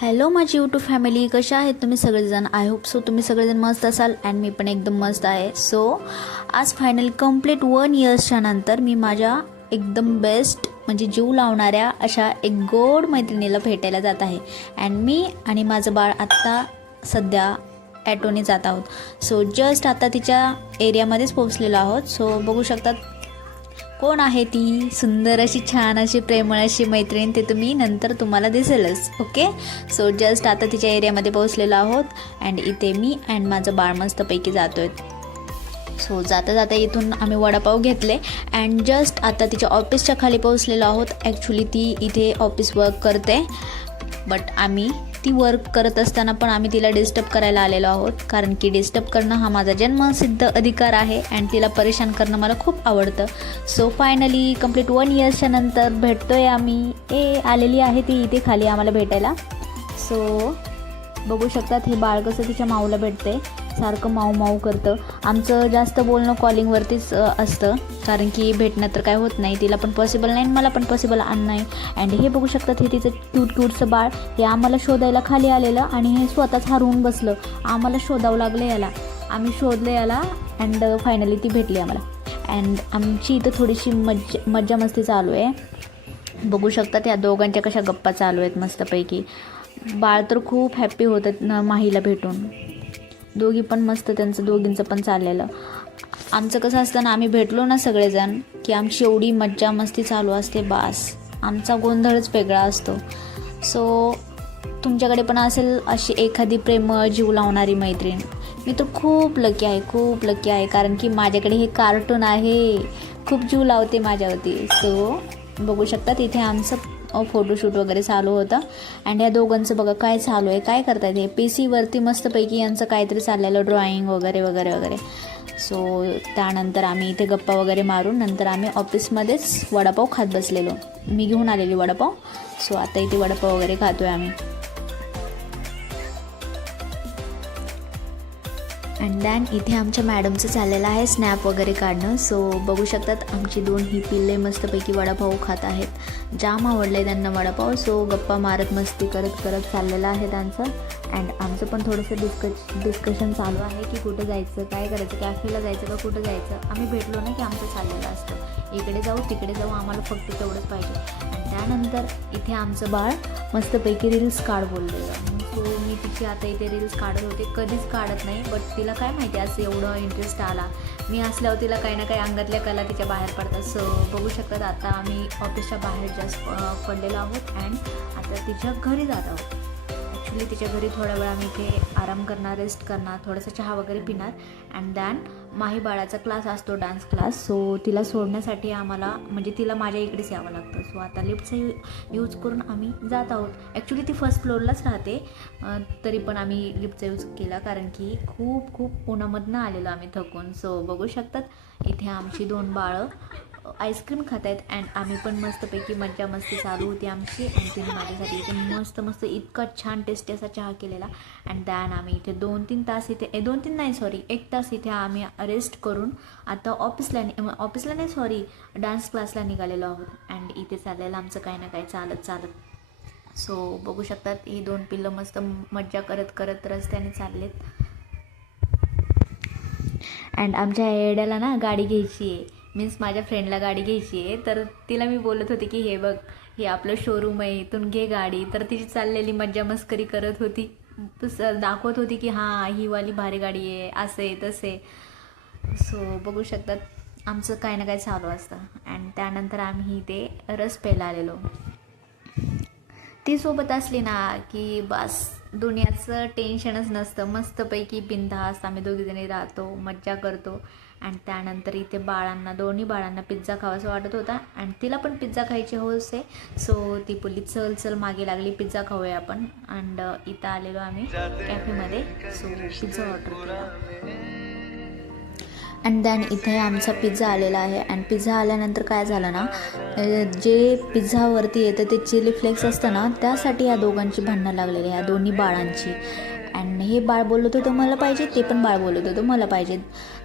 Hello माझी YouTube family, कशा आहेत तुम्ही सगळेजण? आय होप सो तुम्ही सगळेजण मस्त असाल अँड मी पण एकदम मस्त आहे. सो आज फायनली कंप्लीट 1 इयर्सच्या नंतर मी माझ्या एकदम बेस्ट म्हणजे जीव लावणाऱ्या अशा एक गोड मैत्रिणीला भेटायला जात आहे. अँड मी आणि माझं बाळ आत्ता सध्या ॲटोने जात आहोत. सो जस्ट आता तिच्या एरियामध्येच पोहोचलेलो आहोत. सो बघू शकतात कोण आहे ती सुंदर अशी छान अशी प्रेमळ अशी मैत्रीण, ते तुम्ही नंतर तुम्हाला दिसेलच. ओके, सो जस्ट आता तिच्या एरियामध्ये पोहोचलेलो आहोत अँड इथे मी अँड माझं बाळ मस्तपैकी जातो आहे. सो जाता जाता इथून आम्ही वडापाव घेतले अँड जस्ट आता तिच्या ऑफिसच्या खाली पोहोचलेलो आहोत. ॲक्च्युली ती इथे ऑफिस वर्क करते, बट आम्ही ती वर्क करत असताना पण आम्ही तिला डिस्टर्ब करायला आलेलो आहोत, कारण की डिस्टर्ब करणं हा माझा जन्मसिद्ध अधिकार आहे अँड तिला परेशान करणं मला खूप आवडतं. सो फायनली कंप्लीट 1 इयर्सच्या नंतर भेटतोय आम्ही. आलेली आहे ती इथे खाली आम्हाला भेटायला. सो बघू शकतात हे बाळ कसं तिच्या माऊला भेटते, सारखं माऊ माऊ करतं. आमचं जास्त बोलणं कॉलिंगवरतीच असतं, कारण की भेटणं तर काय होत नाही, तिला पण पॉसिबल नाही मला पण पॉसिबल नाही. अँड हे बघू शकतात हे तिचं क्यूटचं बाळ, हे आम्हाला शोधायला खाली आलेलं आणि हे स्वतःच हरवून बसलं. आम्हाला शोधावं लागलं याला, आम्ही शोधलं याला अँड फायनली ती भेटली आम्हाला. अँड आमची इथं थोडीशी मज्जा मस्ती चालू आहे. बघू शकतात या दोघांच्या कशा गप्पा चालू आहेत मस्तपैकी. बाळ तर खूप हॅप्पी होतं माहीला भेटून. दोघी पण मस्त, त्यांचं दोघींचं पण चाललेलं. आमचं कसं असतं ना, आम्ही भेटलो ना सगळेजण की आमची एवढी मज्जा मस्ती चालू असते, बास आमचा गोंधळच वेगळा असतो. सो तुमच्याकडे पण असेल अशी एखादी प्रेमळ जीव लावणारी मैत्रीण. मी तर खूप लकी आहे, खूप लकी आहे, कारण की माझ्याकडे हे कार्टून आहे, खूप जीव लावते माझ्यावरती. सो बघू शकतात इथे आमचं फोटोशूट वगैरे चालू होतं अँड या दोघांचं बघा काय चालू आहे, काय करतायत हे PC मस्तपैकी यांचं काहीतरी चाललेलं, ड्रॉइंग वगैरे वगैरे वगैरे. सो त्यानंतर आम्ही इथे गप्पा वगैरे मारून नंतर आम्ही ऑफिसमध्येच वडापाव खात बसलेलो. मी घेऊन आलेली वडापाव. सो आता इथे वडापाव वगैरे खातो आहे आम्ही. अँड दॅन इथे आमच्या मॅडमचं चाललेलं आहे स्नॅप वगैरे काढणं. सो बघू शकतात आमची 2 ही पिल्ले मस्तपैकी वडापाव खात आहेत. जाम आवडलं आहे त्यांना वडापाव. सो गप्पा मारत मस्ती करत करत चाललेलं आहे त्यांचं. अँड आमचं पण थोडंसं डिस्कशन चालू आहे की कुठं जायचं, काय करायचं, कॅफेला जायचं का कुठं जायचं. आम्ही भेटलो ना की आमचं चाललेलं असतं इकडे जाऊ तिकडे जाऊ, आम्हाला फक्त तेवढंच पाहिजे. आणि त्यानंतर इथे आमचं बाळ मस्तपैकी रील्स काढ बोललेलं. सो मी तिची आता इथे रील्स काढत होते, कधीच काढत नाही, बट तिला काय माहिती असं एवढं इंटरेस्ट आला. मी असल्यावर तिला काही ना काही अंगातल्या कला तिच्या बाहेर पडतात. सो बघू शकतात आता आम्ही ऑफिसच्या बाहेर जस्ट पडलेलो आहोत अँड आता तिच्या घरी जात आहोत. ॲक्च्युली तिच्या घरी थोडा वेळ आम्ही इथे आराम करणार, रेस्ट करणार, थोडासा चहा वगैरे पिणार अँड दॅन माही बाळाचा क्लास असतो, डान्स क्लास. सो तिला सोडण्यासाठी आम्हाला म्हणजे तिला माझ्या इकडेच यावं लागतं. सो आता लिफ्टचा यूज करून आम्ही जात आहोत. ॲक्च्युली ती फर्स्ट फ्लोअरलाच राहते, तरी पण आम्ही लिफ्टचा यूज केला कारण की खूप उन्हामधनं आलेलो आम्ही थकून. सो बघू शकतात इथे आमची 2 बाळं आईस्क्रीम खात आहेत अँड आम्ही पण मस्तपैकी मज्जा मस्ती चालू होती आमची. आणि तिने माझ्यासाठी इथे मस्त इतका छान टेस्टी असा चहा केलेला. अँड दॅन आम्ही इथे 2-3 तास इथे 2-3 नाही सॉरी 1 तास इथे आम्ही रेस्ट करून आता ऑफिसला नाही सॉरी डान्स क्लासला निघालेलो आहोत. अँड इथे चाललेलं आमचं काही ना काही चालत. सो बघू शकतात ही 2 पिल्लं मस्त मज्जा करत करत रस्त्याने चाललेत. अँड आमच्या येड्याला ना गाडी घ्यायची आहे, मीन्स माझ्या फ्रेंडला गाडी घ्यायची आहे. तर तिला मी बोलत होते की हे बघ हे आपलं शोरूम आहे, इथून घे गाडी. तर तिची चाललेली मज्जा मस्करी करत होती, दाखवत होती की हां ही वाली भारी गाडी आहे, असे तसे. सो बघू शकतात आमचं काही ना काही चालू असतं. अँड त्यानंतर आम्ही इथे रस प्यायला आलेलो. ती सोबत असली ना की बस दुनियाचं टेन्शनच नसतं, मस्तपैकी बिनधास्त आम्ही दोघीजणी राहतो, मज्जा करतो. अँड त्यानंतर इथे दोन्ही बाळांना पिझ्झा खावासा वाटत होता अँड तिला पण पिझ्झा खायची हौस आहे. सो ती बोलली चल मागे लागली पिझ्झा खाऊया आपण. अँड इथं आलेलो आम्ही कॅफेमध्ये. सो पिझ्झा ऑर्डर केला अँड दॅन इथे आमचा पिझ्झा आलेला आहे. अँड पिझ्झा आल्यानंतर काय झालं ना, जे पिझ्झावरती येतं ते चिली फ्लेक्स असतं ना, त्यासाठी या दोघांची भांडणं लागलेली, ह्या दोन्ही बाळांची. अँड हे बाळ बोलत होतं मला पाहिजे, ते पण बाळ बोलत होतं मला पाहिजे.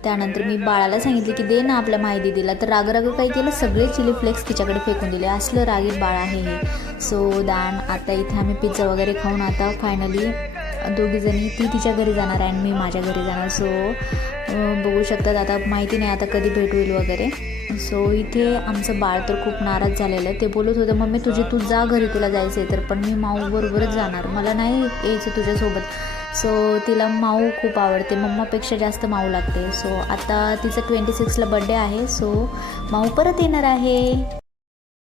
त्यानंतर मी बाळाला सांगितले की दे ना आपल्या माय दीदीला. तर राग काय केलं, सगळे चिली फ्लेक्स तिच्याकडे फेकून दिले. असलं रागीत बाळ आहे हे. सो दॅन आता इथे आम्ही पिझ्झा वगैरे खाऊन आता फायनली दोघीजणी, ती तिच्या घरी जाणार आणि मी माझ्या घरी जाणार. सो बघू शकतात, आता माहिती नाही आता कधी भेट होईल वगैरे. सो इथे आमचं बाळ तर खूप नाराज झालेलं. ते बोलत होतं मम्मी तू जा घरी, तुला जायचं आहे तर. पण मी माऊबरोबरच जाणार, मला नाही यायचं तुझ्यासोबत. सो तिला माऊ खूप आवडते, मम्मापेक्षा जास्त माऊ लागते. सो आता तिचं 26ला बड्डे आहे. सो माऊ परत येणार आहे.